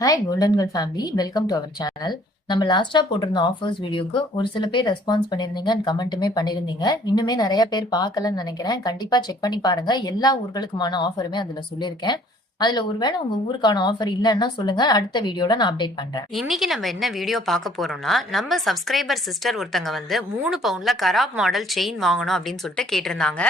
Hi golden girl family, welcome to our channel. நம்ம லாஸ்டா போட்டிருந்த ஆஃபர்ஸ் வீடியோக்கு ஒரு சில பேர் ரெஸ்பான்ஸ் பண்ணியிருந்தீங்க அண்ட் கமெண்ட்டுமே பண்ணியிருந்தீங்க. இன்னுமே நிறைய பேர் பார்க்கலன்னு நினைக்கிறேன். கண்டிப்பா செக் பண்ணி பாருங்க. எல்லா ஊர்களுக்குமான ஆஃபருமே அதுல சொல்லியிருக்கேன். அதுல ஒருவேளை உங்க ஊருக்கான ஆஃபர் இல்லைன்னா சொல்லுங்க. அடுத்த வீடியோல நான் அப்டேட் பண்றேன். இன்னைக்கு நம்ம என்ன வீடியோ பார்க்க போறோம்னா, நம்ம சப்ஸ்கிரைபர் சிஸ்டர் ஒருத்தங்க வந்து 3 பவுண்ட்ல கராப் மாடல் செயின் வாங்கணும் அப்படின்னு சொல்லிட்டு கேட்டிருந்தாங்க.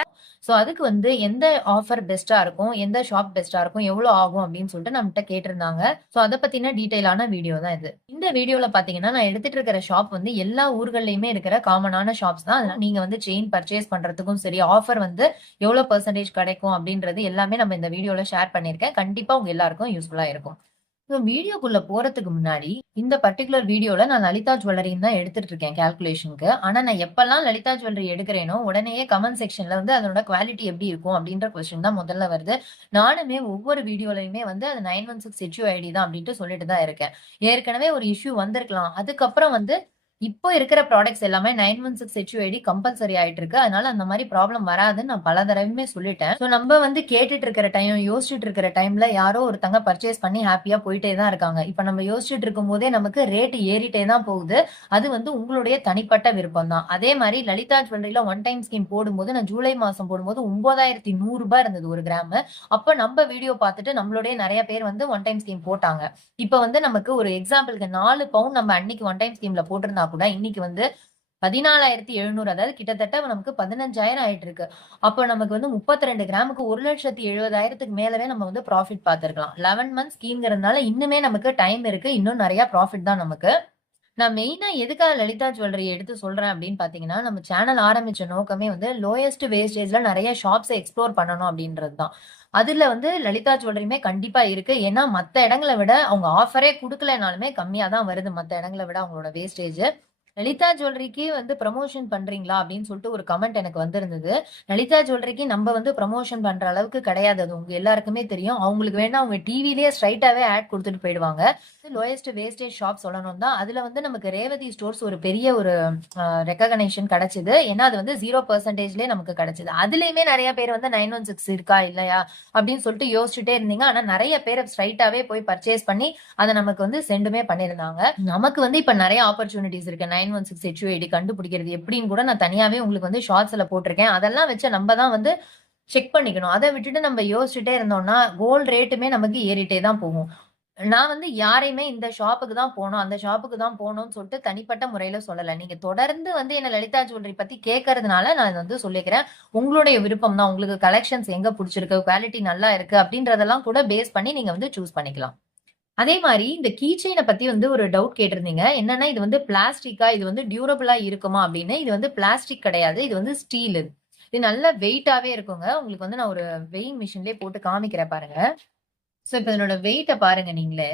ஸோ அதுக்கு வந்து எந்த ஆஃபர் பெஸ்ட்டா இருக்கும், எந்த ஷாப் பெஸ்ட்டா இருக்கும், எவ்வளோ ஆகும் அப்படின்னு சொல்லிட்டு நம்மகிட்ட கேட்டிருந்தாங்க. ஸோ அத பத்தின டீட்டெயிலான வீடியோ தான் இது. இந்த வீடியோல பார்த்தீங்கன்னா, நான் எடுத்துட்டு இருக்கிற ஷாப் வந்து எல்லா ஊர்கள்லயுமே இருக்கிற காமனான ஷாப்ஸ் தான். அதனால நீங்க வந்து செயின் பர்ச்சேஸ் பண்றதுக்கும் சரி, ஆஃபர் வந்து எவ்வளோ பெர்சன்டேஜ் கிடைக்கும் அப்படின்றது எல்லாமே நம்ம இந்த வீடியோல ஷேர் பண்ணியிருக்கேன். கண்டிப்பா உங்க எல்லாருக்கும் யூஸ்ஃபுல்லா இருக்கும். வீடியோக்குள்ள போறதுக்கு முன்னாடி, இந்த பர்ட்டிகுலர் வீடியோல நான் லலிதா ஜுவல்லரின்னு தான் எடுத்துட்டு இருக்கேன் கால்குலேஷன்க்கு. ஆனா நான் எப்பல்லாம் லலிதா ஜுவல்லரி எடுக்கிறேனோ, உடனேயே கமெண்ட் செக்ஷன்ல வந்து அதனோட குவாலிட்டி எப்படி இருக்கும் அப்படின்ற கொஸ்டின் தான் முதல்ல வருது. நானுமே ஒவ்வொரு வீடியோலயுமே வந்து அது 916 HUID தான் அப்படின்ட்டு சொல்லிட்டு தான் இருக்கேன். ஏற்கனவே ஒரு இஷ்யூ வந்திருக்கலாம். அதுக்கப்புறம் வந்து இப்போ இருக்கிற ப்ராடக்ட்ஸ் எல்லாமே 916 HUID கம்பல்சரி ஆயிட்டு இருக்கு. அதனால அந்த மாரி ப்ராப்ளம் வராதுன்னு நான் பல தடவையுமே சொல்லிட்டேன். ஸோ நம்ம வந்து கேட்டுட்டு இருக்கிற டைம், யோசிச்சுட்டு இருக்கிற டைம்ல யாரோ ஒருத்தங்க பர்ச்சேஸ் பண்ணி ஹேப்பியா போயிட்டே தான் இருக்காங்க. இப்ப நம்ம யோசிச்சுட்டு இருக்கும்போதே நமக்கு ரேட் ஏறிட்டே தான் போகுது. அது வந்து உங்களுடைய தனிப்பட்ட விருப்பம் தான். அதே மாரி லலிதா ஜுவல்லரில ஒன் டைம் ஸ்கீம் போடும்போது நான் ஜூலை மாசம் போடும்போது ரூ. 9,100 இருந்தது ஒரு கிராம். அப்ப நம்ம வீடியோ பார்த்துட்டு நம்மளுடைய நெறைய பேர் வந்து ஒன் டைம் ஸ்கீம் போட்டாங்க. இப்ப வந்து நமக்கு ஒரு எக்ஸாம்பிள்க்கு 4 பவுண்ட் நம்ம அன்னைக்கு ஒன் டைம் ஸ்கீம்ல போட்டிருந்தா கூட இன்னைக்கு வந்து 14,700, அதாவது கிட்டத்தட்ட நமக்கு 15,000 ஆயிட்டு இருக்கு. அப்ப நமக்கு வந்து 32 கிராமுக்கு 1,70,70,000க்கு மேலவே நம்ம வந்து ப்ராஃபிட் பார்த்திருக்கலாம். 11 மந்த்ஸ் ஸ்கீம்ங்கிறதுனால இன்னுமே நமக்கு டைம் இருக்கு. இன்னும் நெறைய ப்ராஃபிட் தான் நமக்கு. நான் மெயினா எதுக்காக லலிதா ஜுவல்லரி எடுத்து சொல்றேன் அப்படின்னு பார்த்தீங்கன்னா, நம்ம சேனல் ஆரம்பிச்ச நோக்கமே வந்து லோயஸ்ட் வேஸ்டேஜ்ல நெறைய ஷாப்ஸ எக்ஸ்ப்ளோர் பண்ணணும் அப்படின்றது தான். அதுல வந்து லலிதா ஜுவல்லரியுமே கண்டிப்பா இருக்கு. ஏன்னா மத்த இடங்கள விட அவங்க ஆஃபரே குடுக்கலனாலுமே கம்மியா தான் வருது மத்த இடங்கள விட அவங்களோட வேஸ்டேஜ். லலிதா ஜுவல்லரிக்கு வந்து ப்ரமோஷன் பண்றீங்களா? அப்படின்னு சொல்லிட்டு ஒரு கமெண்ட் எனக்கு வந்திருந்தது. லலிதா ஜுவல்லரிக்கு நம்ம வந்து ப்ரமோஷன் பண்ற அளவுக்கு கிடையாது. அது உங்க எல்லாருக்குமே தெரியும். அவங்களுக்கு வேணா அவங்க டிவிலயே ஸ்ட்ரைட்டாவே ஆட் குடுத்துட்டு போயிடுவாங்க. லோயஸ்ட் வேஸ்டேஜ் ஷாப் சொல்லணும் தான். அதுல வந்து நமக்கு ரேவதி ஸ்டோர்ஸ் ஒரு பெரிய ஒரு ரெகக்னேஷன் கிடைச்சது. ஏன்னா அது வந்து 0%லயே நமக்கு கிடைச்சது. அதுலயுமே நெறைய பேர் வந்து 916 இருக்கா இல்லையா அப்படின்னு சொல்லிட்டு யோசிச்சுட்டே இருந்தீங்க. ஆனா நெறைய பேர் ஸ்ட்ரைட்டாவே போய் பர்ச்சேஸ் பண்ணி அத நமக்கு வந்து சென்டுமே பண்ணியிருந்தாங்க. நமக்கு வந்து இப்ப நெறைய ஆப்பர்ச்சுனிட்டீஸ் இருக்கு. 916 HUID கண்டுபிடிக்கிறது எப்படின்னு கூட நான் தனியாவே உங்களுக்கு வந்து ஷார்ட்ஸ்ல போட்டிருக்கேன். அதெல்லாம் வச்சு நம்ம தான் வந்து செக் பண்ணிக்கணும். அத விட்டுட்டு நம்ம யோசிச்சுட்டே இருந்தோம்னா, கோல்ட் ரேட்டுமே நமக்கு ஏறிட்டே தான் போகும். நான் வந்து யாரையுமே இந்த ஷாப்புக்கு தான் போணும், அந்த ஷாப்புக்கு தான் போணும்னு சொல்லிட்டு தனிப்பட்ட முறையில சொல்லல. நீங்க தொடர்ந்து வந்து என்ன லலிதா ஜுவல்லரி பத்தி கேட்கறதுனால நான் இத வந்து சொல்லிக்கிறேன். உங்களுடைய விருப்பம் தான். உங்களுக்கு கலெக்ஷன்ஸ் எங்க புடிச்சிருக்கு, குவாலிட்டி நல்லா இருக்கு அப்படின்றதெல்லாம் கூட பேஸ் பண்ணி நீங்க வந்து சூஸ் பண்ணிக்கலாம். அதே மாரி இந்த கீ செயின பத்தி வந்து ஒரு டவுட் கேட்டிருந்தீங்க. என்னன்னா இது வந்து பிளாஸ்டிக்கா, இது வந்து டியூரபிளா இருக்குமா அப்படின்னு. இது வந்து பிளாஸ்டிக் கிடையாது. இது வந்து ஸ்டீல் இது. இது நல்ல வெயிட்டாவே இருக்குங்க. உங்களுக்கு வந்து நான் ஒரு வெயிங் மிஷின்லயே போட்டு காமிக்கிறேன் பாருங்க. சோ இப்ப இதனோட வெயிட்ட பாருங்க நீங்களே.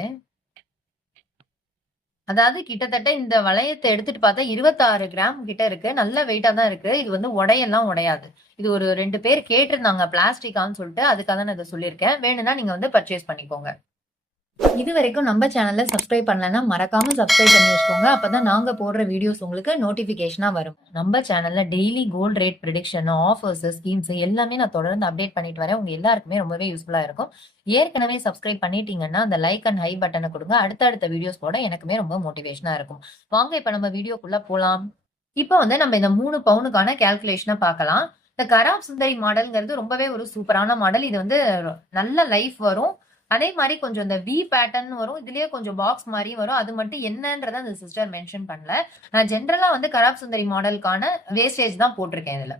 அதாவது கிட்டத்தட்ட இந்த வளையத்த எடுத்துட்டு பார்த்தா 26 கிராம் கிட்ட இருக்கு. நல்ல வெயிட்டா தான் இருக்கு. இது வந்து உடையெல்லாம் உடையாது. இது ஒரு 2 பேர் கேட்டிருந்தாங்க பிளாஸ்டிக்கான்னு சொல்லிட்டு. அதுக்காக தான் நான் இத சொல்லியிருக்கேன். வேணும்னா நீங்க வந்து பர்ச்சேஸ் பண்ணிக்கோங்க. இதுவரைக்கும் நம்ம சேனல்ல சப்ஸ்கிரைப் பண்ணலன்னா மறக்காம சப்ஸ்கிரைப் பண்ணி வச்சுக்கோங்க. அப்பதான் நாங்க போடுற வீடியோஸ் உங்களுக்கு நோட்டிபிகேஷனா வரும். நம்ம சேனல்ல daily gold rate prediction, offers, schemes எல்லாமே நான் தொடர்ந்து அப்டேட் பண்ணிட்டு வரேன். உங்க எல்லாருக்குமே ரொம்பவே யூஸ்ஃபுல்லா இருக்கும். ஏற்கனவே சப்ஸ்கிரைப் பண்ணிட்டீங்கன்னா அந்த லைக் அண்ட் ஹை பட்டன கொடுங்க. அடுத்தடுத்த வீடியோஸ் போட எனக்குமே ரொம்ப மோட்டிவேஷனா இருக்கும். வாங்க இப்ப நம்ம வீடியோக்குள்ள போலாம். இப்ப வந்து நம்ம இந்த 3 பவுனுக்கான கால்குலேஷன பார்க்கலாம். இந்த கராப் சுந்தரி மாடல்ங்கிறது ரொம்பவே ஒரு சூப்பரான மாடல். இது வந்து நல்ல லைஃப் வரும். அதே மாரி கொஞ்சம் இந்த வி பேட்டர்ன் வரும். இதுலயே கொஞ்சம் பாக்ஸ் மாரியும் வரும். அது மட்டும் என்னன்றத அந்த சிஸ்டர் மென்ஷன் பண்ணல. நான் ஜெனரலா வந்து கராப் சுந்தரி மாடலுக்கான வேஸ்டேஜ் தான் போட்டிருக்கேன் இதுல.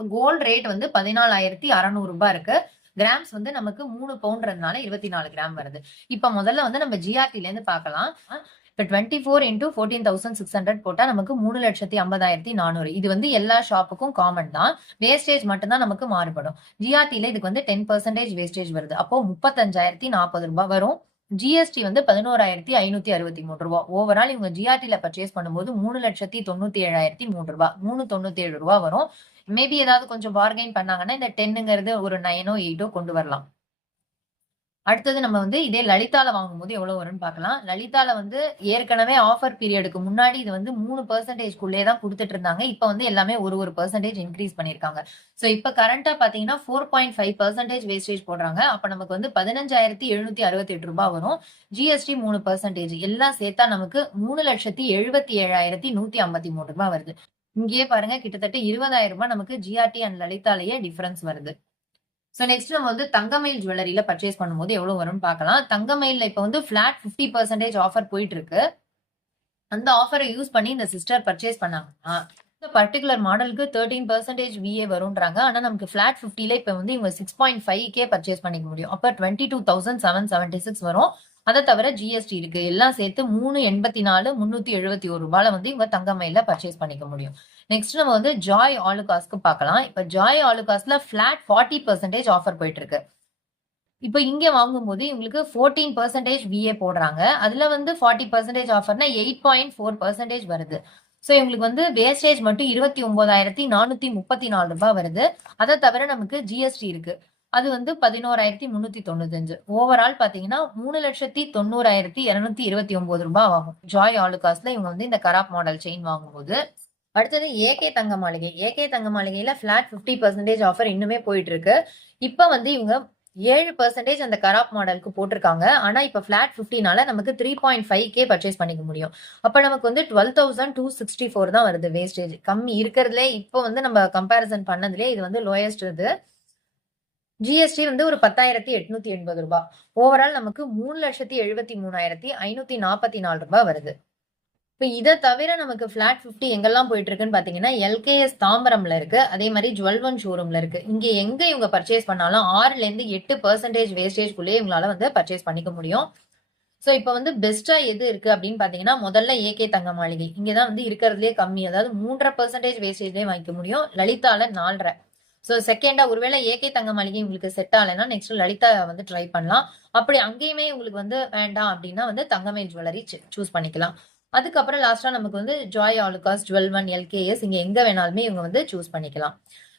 கோல்ட் ரேட் வந்து ரூ. 14,600 இருக்கு. கிராம்ஸ் வந்து நமக்கு 3 பவுண்ட்றதுனால 24 கிராம் வருது. இப்ப முதல்ல வந்து நம்ம ஜிஆர்டில இருந்து பார்க்கலாம். இப்ப 24 இன்டூ 14,600 போட்டா நமக்கு 3,50,400. இது வந்து எல்லா ஷாப்புக்கும் காமன் தான். வேஸ்டேஜ் மட்டும் தான் நமக்கு மாறுபடும். ஜிஆர்டில இதுக்கு வந்து 10% வேஸ்டேஜ் வருது. அப்போ ரூ. 35,040 வரும். ஜிஎஸ்டி வந்து ரூ. 11,563. ஓவரால் இவங்க ஜிஆர்டில பர்ச்சேஸ் பண்ணும்போது ரூ. 3,97,003. ரூ. 397 வரும். மேபி ஏதாவது கொஞ்சம் பார்கெயின் பண்ணாங்கன்னா இந்த 10ங்கிறது ஒரு 9ஓ 8ஓ கொண்டு வரலாம். அடுத்தது நம்ம வந்து இதே லலிதால வாங்கும்போது எவ்வளவு வரும்னு பார்க்கலாம். லலிதால வந்து ஏற்கனவே ஆஃபர் பீரியடுக்கு முன்னாடி இது வந்து 3% தான் குடுத்துட்டு இருந்தாங்க. இப்ப வந்து எல்லாமே ஒரு பெர்சன்டேஜ் இன்கிரீஸ் பண்ணியிருக்காங்க. சோ இப்ப கரண்டா பாத்தீங்கன்னா 4.5% வேஸ்டேஜ் போடுறாங்க. அப்ப நமக்கு வந்து ரூ. 15,768 வரும். ஜிஎஸ்டி 3% எல்லாம் சேர்த்தா நமக்கு ரூ. 3,77,153 வருது. இங்கேயே பாருங்க கிட்டத்தட்ட ரூ. 20,000 நமக்கு ஜிஆர்டி அண்ட் லலிதாலயே டிஃபரன்ஸ் வருது. சோ நெக்ஸ்ட் நம்ம வந்து தங்கமயில் ஜுவல்லரியில பர்ச்சேஸ் பண்ணும்போது எவ்வளவு வரும்னு பார்க்கலாம். தங்கமயில்ல இப்ப வந்து பிளாட் 50% ஆஃபர் போயிட்டு இருக்கு. அந்த ஆஃபரை யூஸ் பண்ணி இந்த சிஸ்டர் பர்ச்சேஸ் பண்ணாங்கன்னா இந்த பர்டிகுலர் மாடலுக்கு 13% விஏ வரும்ன்றாங்க. ஆனா நமக்கு பிளாட் 50ல இப்ப வந்து இவங்க 6.5K பர்ச்சேஸ் பண்ணிக்க முடியும். அப்ப 22,776 வரும். அதை தவிர ஜிஎஸ்டி இருக்கு. எல்லாம் சேர்த்து 384,371 வந்து இவங்க தங்கமயில பர்ச்சேஸ் பண்ணிக்க முடியும். நெக்ஸ்ட் நம்ம வந்து ஜாய் ஆலுகாஸ்க்கு பார்க்கலாம். இப்ப ஜாய் ஆலுகாஸ்ல பிளாட் 40% ஆஃபர் போயிட்டு இருக்கு. இப்ப இங்க வாங்கும்போது உங்களுக்கு 14% விஏ போடுறாங்க. அதுல வந்து 40% ஆஃபர்னா 8.4% வருது. சோ இவங்களுக்கு வந்து வேஸ்டேஜ் மட்டும் ரூ. 29,434 வருது. அதை தவிர நமக்கு ஜிஎஸ்டி இருக்கு. அது வந்து 11,395. ஓவரால் பாத்தீங்கன்னா ரூ. 3,90,229 ஆகும். ஜாய் ஆலுகாஸ்ல இவங்க வந்து இந்த கராப் மாடல் செயின் வாங்கும்போது. அடுத்தது ஏகே தங்க மாளிகை. ஏகே தங்க மாளிகையில பிளாட் 50% ஆஃபர் இன்னுமே போயிட்டு இருக்கு. இப்ப வந்து இவங்க 7% அந்த கராப் மாடலுக்கு போட்டிருக்காங்க. ஆனா இப்ப பிளாட் 50னால நமக்கு 3.5K பர்ச்சேஸ் பண்ணிக்க முடியும். அப்ப நமக்கு வந்து 12,264 தான் வருது வேஸ்டேஜ். கம்மி இருக்கிறதுலே இப்ப வந்து நம்ம கம்பேரிசன் பண்ணதுலயே இது வந்து லோயஸ்ட் இது. ஜிஎஸ்டி வந்து ஒரு ரூ. 10,880. ஓவரால் நமக்கு ரூ. 3,73,544 வருது. இப்ப இதை தவிர நமக்கு பிளாட் 50 எங்கெல்லாம் போயிட்டு இருக்குன்னு பாத்தீங்கன்னா எல்கேஎஸ் தாம்பரம்ல இருக்கு. அதே மாதிரி ஜுவல்வன் ஷோரூம்ல இருக்கு. இங்க எங்க இவங்க பர்ச்சேஸ் பண்ணாலும் 6ல இருந்து 8% வேஸ்டேஜ்குள்ளேயே இவங்களால வந்து பர்ச்சேஸ் பண்ணிக்க முடியும். சோ இப்ப வந்து பெஸ்டா எது இருக்கு அப்படின்னு பாத்தீங்கன்னா முதல்ல ஏகே தங்க மாளிகை. இங்கதான் வந்து இருக்கிறதுலே கம்மி. அதாவது 3.5% வேஸ்டேஜ்லயே வாங்கிக்க முடியும். லலிதால 4.5. சோ செகண்டா ஒருவேளை ஏகே தங்க மாளிகை உங்களுக்கு செட் ஆகலைன்னா நெக்ஸ்ட் லலிதா வந்து ட்ரை பண்ணலாம். அப்படி அங்கேயுமே உங்களுக்கு வந்து வேண்டாம் அப்படின்னா வந்து தங்கமயில் ஜுவல்லரி சூஸ் பண்ணிக்கலாம். அதுக்கப்புறம் லாஸ்டா நமக்கு வந்து ஜாய் ஆலுகாஸ், ஜுவல்வன், எல்கேஎஸ் இங்க எங்க வேணாலுமே இவங்க வந்து சூஸ் பண்ணிக்கலாம்.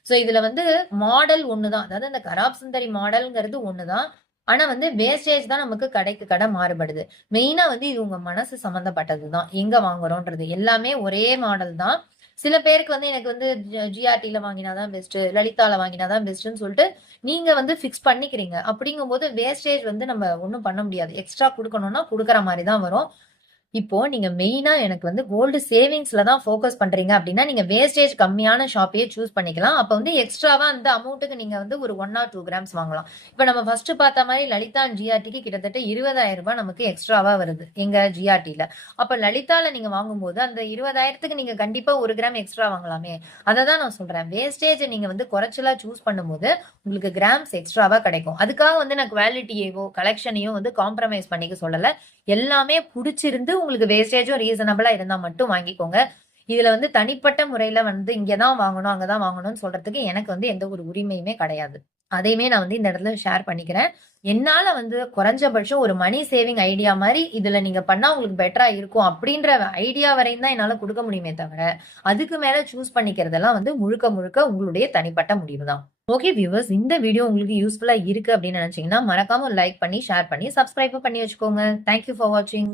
சோ இதுல வந்து மாடல் ஒண்ணுதான். அதாவது இந்த கராப் சுந்தரி மாடல்ங்கிறது ஒண்ணுதான். ஆனா வந்து வேஸ்டேஜ் தான் நமக்கு கடைக்கு கடை மாறுபடுது. மெயினா வந்து இது உங்க மனசு சம்பந்தப்பட்டதுதான். எங்க வாங்குறோம்ன்றது எல்லாமே ஒரே மாடல் தான். சில பேருக்கு வந்து எனக்கு வந்து ஜிஆர்டில வாங்கினாதான் பெஸ்ட், லலிதால வாங்கினாதான் பெஸ்ட்னு சொல்லிட்டு நீங்க வந்து பிக்ஸ் பண்ணிக்கிறீங்க. அப்படிங்கும்போது வேஸ்டேஜ் வந்து நம்ம ஒண்ணும் பண்ண முடியாது. எக்ஸ்ட்ரா கொடுக்கணும்னா கொடுக்கற மாதிரி தான் வரும். இப்போ நீங்க மெயினா எனக்கு வந்து கோல்டு சேவிங்ஸ்ல தான் ஃபோக்கஸ் பண்றீங்க அப்படின்னா நீங்க வேஸ்டேஜ் கம்மியான ஷாப்பையே சூஸ் பண்ணிக்கலாம். அப்ப வந்து எக்ஸ்ட்ராவா அந்த அமௌண்ட்டுக்கு நீங்க வந்து ஒரு 1 or 2 கிராம்ஸ் வாங்கலாம். இப்ப நம்ம ஃபர்ஸ்ட் பார்த்த மாதிரி லலிதா அண்ட் ஜிஆர்டிக்கு கிட்டத்தட்ட ரூ. 20,000 நமக்கு எக்ஸ்ட்ராவா வருது எங்க ஜிஆர்டில. அப்ப லலிதால நீங்க வாங்கும்போது அந்த 20,000க்கு நீங்க கண்டிப்பா 1 கிராம் எக்ஸ்ட்ரா வாங்கலாமே. அதை தான் நான் சொல்றேன். வேஸ்டேஜ் நீங்க வந்து குறைச்சலா சூஸ் பண்ணும்போது உங்களுக்கு கிராம்ஸ் எக்ஸ்ட்ராவா கிடைக்கும். அதுக்காக வந்து நான் குவாலிட்டியோ கலெக்ஷனையும் வந்து காம்ப்ரமைஸ் பண்ணிக்க சொல்லல. எல்லாமே புடிச்சிருந்து உங்களுக்கு வேஸ்டேஜும் ரீசனபிளா இருந்தா மட்டும் வாங்கிக்கோங்க. இதுல வந்து தனிப்பட்ட முறையில வந்து இங்கதான் வாங்கணும் அங்கதான் வாங்கணும்னு சொல்றதுக்கு எனக்கு வந்து எந்த ஒரு உரிமையுமே கிடையாது. அதையுமே நான் வந்து இந்த இடத்துல ஷேர் பண்ணிக்கிறேன். என்னால வந்து குறைஞ்சபட்சம் ஒரு மணி சேவிங் ஐடியா மாதிரி இதுல நீங்க பண்ணா உங்களுக்கு பெட்டரா இருக்கும் அப்படின்ற ஐடியா வரையும் தான் என்னால கொடுக்க முடியுமே தவிர அதுக்கு மேல சூஸ் பண்ணிக்கிறதெல்லாம் வந்து முழுக்க முழுக்க உங்களுடைய தனிப்பட்ட முடிவு தான். ஓகே வியூவர்ஸ், இந்த வீடியோ உங்களுக்கு யூஸ்ஃபுல்லா இருக்கு அப்படின்னு நினைச்சீங்கன்னா மறக்காம லைக் பண்ணி ஷேர் பண்ணி சப்ஸ்கிரைப் பண்ணி வச்சுக்கோங்க. தேங்க்யூ ஃபார் வாட்சிங்.